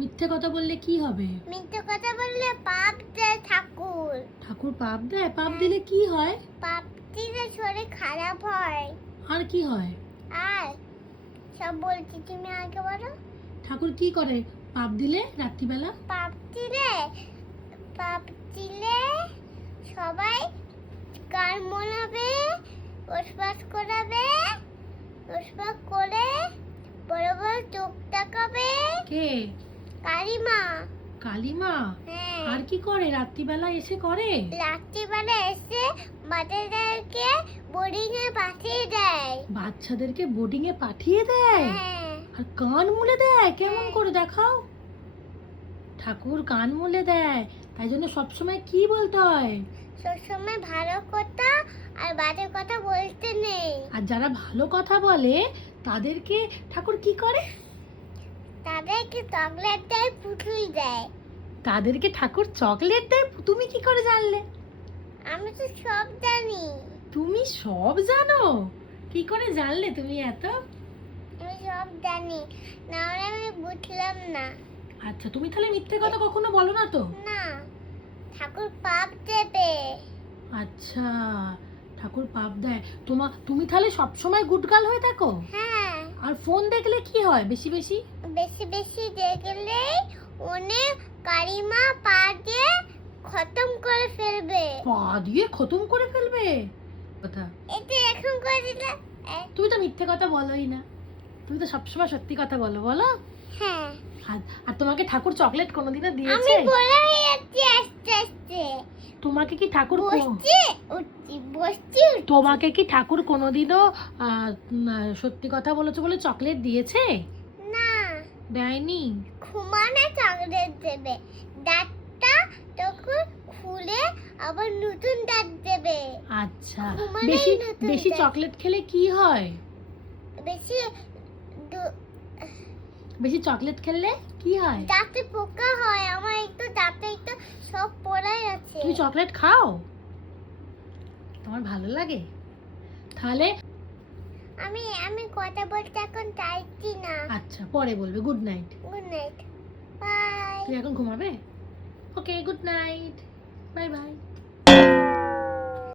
মিথ্যে কথা বললে কি হবে? মিথ্যে কথা বললে পাপ দেয় ঠাকুর। ঠাকুর পাপ দেয়? পাপ দিলে কি হয়? পাপ দিলে শরীর খারাপ হয়। আর কি হয়? আর সব বলছি, তুমি আগে বলো। ঠাকুর কি করে পাপ দিলে রাত্রিবেলা? পাপ দিলে পাপ দিলে সবাই গান মনাবে, ওসবাস করাবে, ওসবাস করে বড় বড় চোখ তাকাবে। কে? কালিমা। কালিমা? হ্যাঁ। আর কি করে রাত্রিবেলা এসে করে? রাত্রিবেলা এসে বাচ্চাদেরকে বোর্ডিং এ পাঠিয়ে দেয়। বাচ্চাদেরকে বোর্ডিং এ পাঠিয়ে দেয়? হ্যাঁ। আর কান মুলে দেয়? কেমন করে দেখাও? ঠাকুর কান মুলে দেয়, তাই জন্য সবসময় কি বলতে হয়? সবসময় ভালো কথা আর বাজে কথা বলতে নেই। আর যারা ভালো কথা বলে তাদেরকে ঠাকুর কি করে? তাদেরকে চকলেট দেয়, পুতুল দেয়। তাদেরকে ঠাকুর চকলেট দেয়? তুমি কি করে জানলে? আমি তো সব জানি। তুমি সব জানো? কি করে জানলে তুমি এত? আমি সব জানি, না হলে আমি বুঝলাম না। আচ্ছা, তুমি তাহলে মিথ্যে কথা কখনো বলো না তো? না, ঠাকুর পাপ দেবে। আচ্ছা, ঠাকুর পাপ দেয়। তুমি তাহলে সব সময় গুডগাল হয়ে থাকো? হ্যাঁ। আর ফোন দেখলে কি হয় বেশি বেশি? বেশি বেশি দেখলে অনেক কালিমা পা দিয়ে খতম করে ফেলবে। পা দিয়ে খতম করে ফেলবে? কথা এটা এখন করে দিলে। তুমি তো মিথ্যে কথা বলোই না, তুমি তো সবসময় সত্যি কথা বলো। বলো। হ্যাঁ। আর তোমাকে ঠাকুর চকলেট কোনোদিনও আমি দিয়েছে? বলেই যাচ্ছি আস্তে আস্তে। তোমাকে কি ঠাকুর বসছি উঠছি, বসছি উঠছি। তোমাকে কি ঠাকুর কোনোদিনও সত্যি কথা বলেছো বলে চকলেট দিয়েছে? না, দেয়নি? ঘুমানো চকলেট দেবে, দাঁতটা তখন খুলে আবার নতুন দাঁত দেবে। আচ্ছা, ঘুমানোই বেশি নতুন বেশি দাঁত। চকলেট খেলে কি হয়? বেশি বেশি চকলেট খেলে কি হয়? দাঁতে পোকা হয়। আমার একটু দাঁতে একটু সব পড়াই আছে। তুমি চকলেট খাও? তোমার ভালো লাগে? তাহলে আমি আমি কথা বলতে এখন চাইছি না। আচ্ছা, পরে বলবে। Good night. Good night, bye. তুমি এখন ঘুমাবে? Okay, good night, bye by.